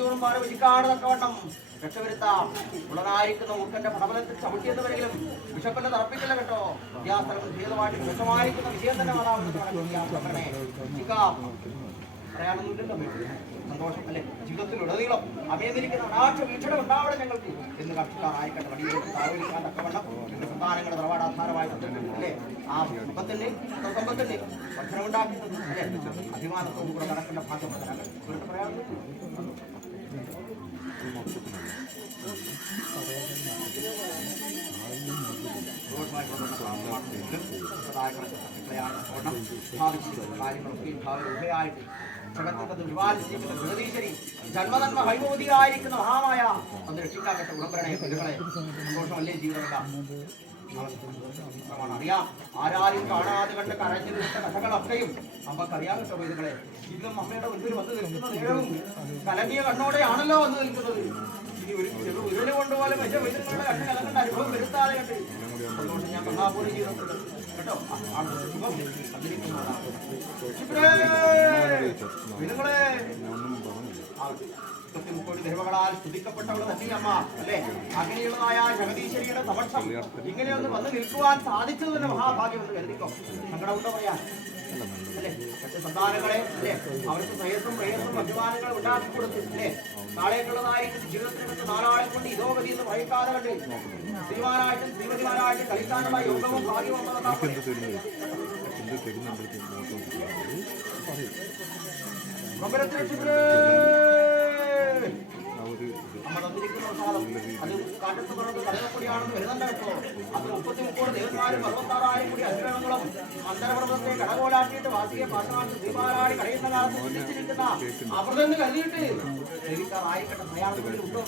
ചോറും പാലും വിധിക്കാട് തക്കവണ്ണം രക്ഷവരുത്താം. ഉള്ളതായിരിക്കുന്ന മൂർഖന്റെ പടബലത്തിൽ ചവിട്ടിയെന്ന് വരെങ്കിലും ബിഷപ്പിന്റെ തറപ്പിക്കില്ല കേട്ടോ. വിദ്യാസ്ഥലം ഭേദമായിട്ട് വിഷമായിരിക്കുന്ന വിജയം തന്നെ പറയാനൊന്നുമില്ലല്ലോ. സന്തോഷം അല്ലെ ജീവിതത്തിലുടനീളം അമേരിക്കുന്ന അനാക്ഷ വീക്ഷണം ഉണ്ടാവണം ഞങ്ങൾക്ക് എന്ന് കർഷകരായിക്കട്ടെ. വടിയിലേക്ക് താലോലിക്കാൻ തക്കവണ്ണം നിങ്ങളുടെ സന്താനങ്ങളുടെ നിലപാടാധാരമായി അല്ലേ ആ സമ്പത്തിന്റെ ഭക്ഷണമുണ്ടാക്കുന്നത് അല്ലെ അഭിമാനത്തോടു കൂടെ നടക്കേണ്ട ഭാഗം പറയാൻ കാര്യങ്ങളൊക്കെ ജഗത്തിന്റെ വിവാദിച്ചിരിക്കുന്ന ജഗദീശ്വരി ജന്മനന്മ ഹൈമോദിയായിരിക്കുന്ന മഹാമായ ഒന്ന് രക്ഷിക്കാൻ പറ്റ ഉടമ്പരണയെ പെരുകളെ സന്തോഷമല്ലേ ജീവിതമല്ല അറിയാം. ആരാരും കാണാതെ കണ്ട് കരഞ്ഞു നിൽക്കുന്ന കഥകളൊക്കെയും നമുക്കറിയാൻ കേട്ടോ പെരുകളെ. ഇന്നും അമ്മയുടെ മുൻപിൽ വന്ന് നിൽക്കുന്ന നേരവും കലങ്ങിയ കണ്ണോടെയാണല്ലോ വന്ന് നിൽക്കുന്നത്. ഇനി ഒരു ചെറു ഉരുളി കൊണ്ടുപോലെ മറ്റേ വൈദ്യങ്ങളുടെ കണ്ണ് കലകണ്ട അനുഭവം വരുത്താതെ കണ്ട് സന്തോഷം ഞാൻ കണ്ണാപൂർവ്വം ചെയ്തിട്ടുണ്ട് കേട്ടോ. മുക്കോടി ദേവകളാൽ സ്തുതിക്കപ്പെട്ടവൾ തന്നെയമ്മ അല്ലെ. അങ്ങനെയുള്ളതായ ജഗദീശ്വരിയുടെ സമക്ഷം ഇങ്ങനെയൊന്ന് വന്ന് നിൽക്കുവാൻ സാധിച്ചത് തന്നെ മഹാഭാഗ്യമെന്ന് കരുതിക്കോ. സങ്കടമുണ്ടോ പറയാൻ അല്ലെ. മറ്റു സന്താനങ്ങളെ അല്ലെ അവർക്ക് പ്രയത്നം അഭിമാനങ്ങൾ ഉണ്ടാക്കി കൊടുത്ത് അല്ലെ നാളേക്കുള്ളതായിരിക്കും ജീവിതത്തിനകത്ത് നാലാളെ കൊണ്ട് ഇതോഗതി എന്ന് ഭയക്കാതെ കണ്ട് ശ്രീമാനായിട്ടും ശ്രീമതിമാരായിട്ടും കളിക്കാനുള്ള യോഗവും ഭാഗ്യവും അമ്മ തന്നിരിക്കുന്ന പ്രസാദം അത് കാറ്റത്ത് പുറത്ത് കടലപ്പൊടിയാണെന്ന് വരുന്നുണ്ട് കേട്ടോ. അത് 33 ദേവന്മാരും 66,000 കൂടി അനുഗ്രഹങ്ങളും അന്തരപർവ്വതത്തെ കടകോലാക്കിയിട്ട് വാസിയെ പാത്രമാക്കി ശ്രീമാരാടി കടയുന്ന കാലത്ത് ചിന്തിച്ചിരിക്കുന്ന അമൃതെന്ന് കരുതിയിട്ട് ആയിക്കട്ടെ. അയാൾക്ക് ഉണ്ടോ